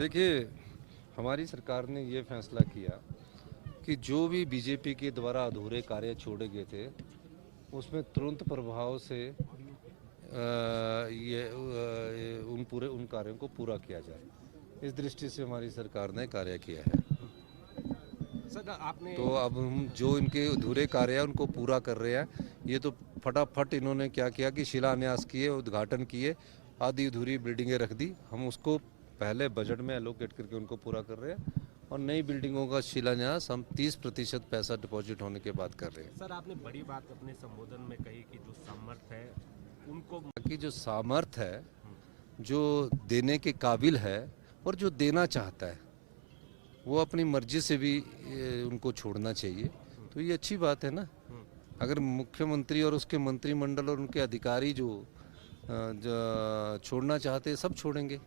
देखिए, हमारी सरकार ने ये फैसला किया कि जो भी बीजेपी के द्वारा अधूरे कार्य छोड़े गए थे उसमें तुरंत प्रभाव से उन कार्यों को पूरा किया जाए। इस दृष्टि से हमारी सरकार ने कार्य किया है। सर आपने तो अब हम जो इनके अधूरे कार्य हैं उनको पूरा कर रहे हैं। ये तो फटाफट इन्होंने क्या किया कि शिलान्यास किए, उद्घाटन किए, आधी अधूरी बिल्डिंगें रख दी। हम उसको पहले बजट में एलोकेट करके उनको पूरा कर रहे हैं और नई बिल्डिंगों का शिलान्यास हम 30% पैसा डिपॉजिट होने के बाद कर रहे हैं। सर आपने बड़ी बात अपने संबोधन में कही कि जो सामर्थ्य है उनको कि जो सामर्थ्य है, जो देने के काबिल है और जो देना चाहता है वो अपनी मर्जी से भी उनको छोड़ना चाहिए। तो ये अच्छी बात है ना। अगर मुख्यमंत्री और उसके मंत्रिमंडल और उनके अधिकारी जो छोड़ना चाहते हैं सब छोड़ेंगे,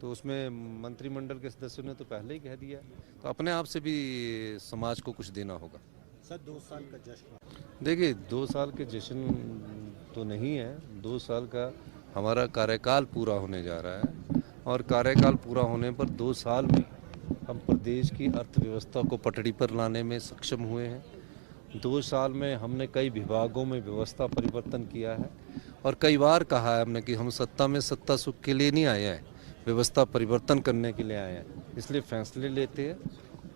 तो उसमें मंत्रिमंडल के सदस्यों ने तो पहले ही कह दिया। तो अपने आप से भी समाज को कुछ देना होगा। सर 2 साल का जश्न। देखिए, 2 साल के जश्न तो नहीं है, 2 साल का हमारा कार्यकाल पूरा होने जा रहा है और कार्यकाल पूरा होने पर 2 साल में हम प्रदेश की अर्थव्यवस्था को पटड़ी पर लाने में सक्षम हुए हैं। 2 साल में हमने कई विभागों में व्यवस्था परिवर्तन किया है और कई बार कहा है हमने कि हम सत्ता में सत्ता सुख के लिए नहीं आए हैं, व्यवस्था परिवर्तन करने के लिए आए हैं। इसलिए फैसले लेते हैं।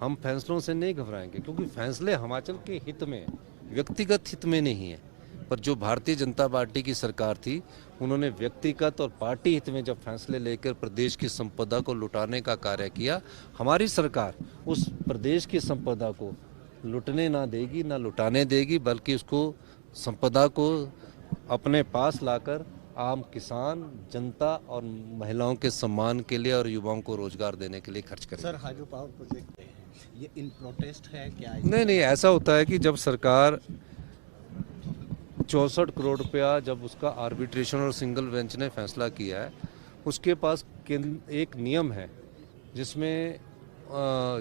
हम फैसलों से नहीं घबराएंगे क्योंकि फैसले हिमाचल के हित में, व्यक्तिगत हित में नहीं है। पर जो भारतीय जनता पार्टी की सरकार थी उन्होंने व्यक्तिगत और पार्टी हित में जब फैसले लेकर प्रदेश की संपदा को लुटाने का कार्य किया, हमारी सरकार उस प्रदेश की संपदा को लुटने ना देगी, ना लुटाने देगी, बल्कि उसको संपदा को अपने पास लाकर आम किसान, जनता और महिलाओं के सम्मान के लिए और युवाओं को रोजगार देने के लिए खर्च करेगी। सर हाइड्रो पावर प्रोजेक्ट ये इन प्रोटेस्ट है क्या? नहीं, ऐसा होता है कि जब सरकार 64 करोड़ रुपया जब उसका आर्बिट्रेशन और सिंगल बेंच ने फैसला किया है, उसके पास एक नियम है जिसमें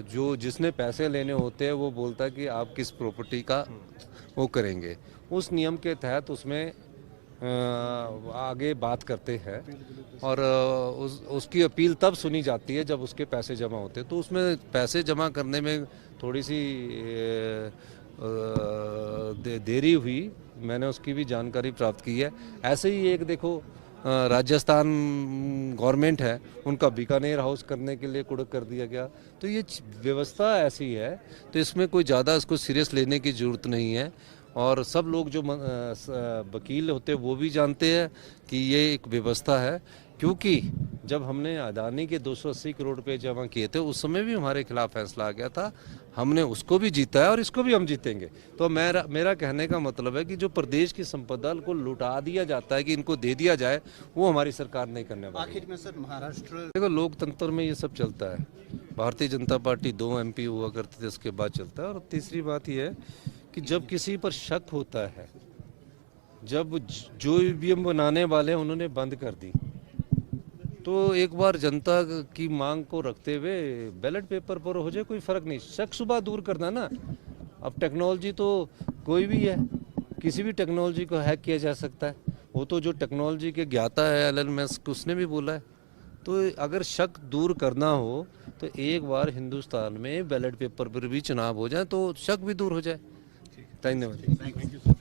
जो जिसने पैसे लेने होते हैं वो बोलता है कि आप किस प्रॉपर्टी का वो करेंगे। उस नियम के तहत उसमें आगे बात करते हैं और उसकी अपील तब सुनी जाती है जब उसके पैसे जमा होते हैं। तो उसमें पैसे जमा करने में थोड़ी सी देरी हुई, मैंने उसकी भी जानकारी प्राप्त की है। ऐसे ही एक देखो राजस्थान गवर्नमेंट है, उनका बीकानेर हाउस करने के लिए कुड़क कर दिया गया। तो ये व्यवस्था ऐसी है, तो इसमें कोई ज़्यादा इसको सीरियस लेने की ज़रूरत नहीं है। और सब लोग जो वकील होते हैं वो भी जानते हैं कि ये एक व्यवस्था है, क्योंकि जब हमने अदानी के 280 करोड़ रुपए जमा किए थे उस समय भी हमारे खिलाफ फैसला आ गया था। हमने उसको भी जीता है और इसको भी हम जीतेंगे। तो मेरा कहने का मतलब है कि जो प्रदेश की संपदा को लुटा दिया जाता है कि इनको दे दिया जाए, वो हमारी सरकार नहीं करने वाली। आखिर में सर महाराष्ट्र देखो, लोकतंत्र में ये सब चलता है। भारतीय जनता पार्टी 2 MP हुआ करते थे, उसके बाद चलता है। और तीसरी बात यह है कि जब किसी पर शक होता है, जब जो ईवीएम बनाने वाले हैं उन्होंने बंद कर दी, तो एक बार जनता की मांग को रखते हुए बैलेट पेपर पर हो जाए, कोई फर्क नहीं। शक शुबा दूर करना ना। अब टेक्नोलॉजी तो कोई भी है, किसी भी टेक्नोलॉजी को हैक किया जा सकता है। वो तो जो टेक्नोलॉजी के ज्ञाता है एलन मस्क, उसने भी बोला है। तो अगर शक दूर करना हो तो एक बार हिंदुस्तान में बैलेट पेपर पर भी चुनाव हो जाए तो शक भी दूर हो जाए। धन्यवाद। Thank you.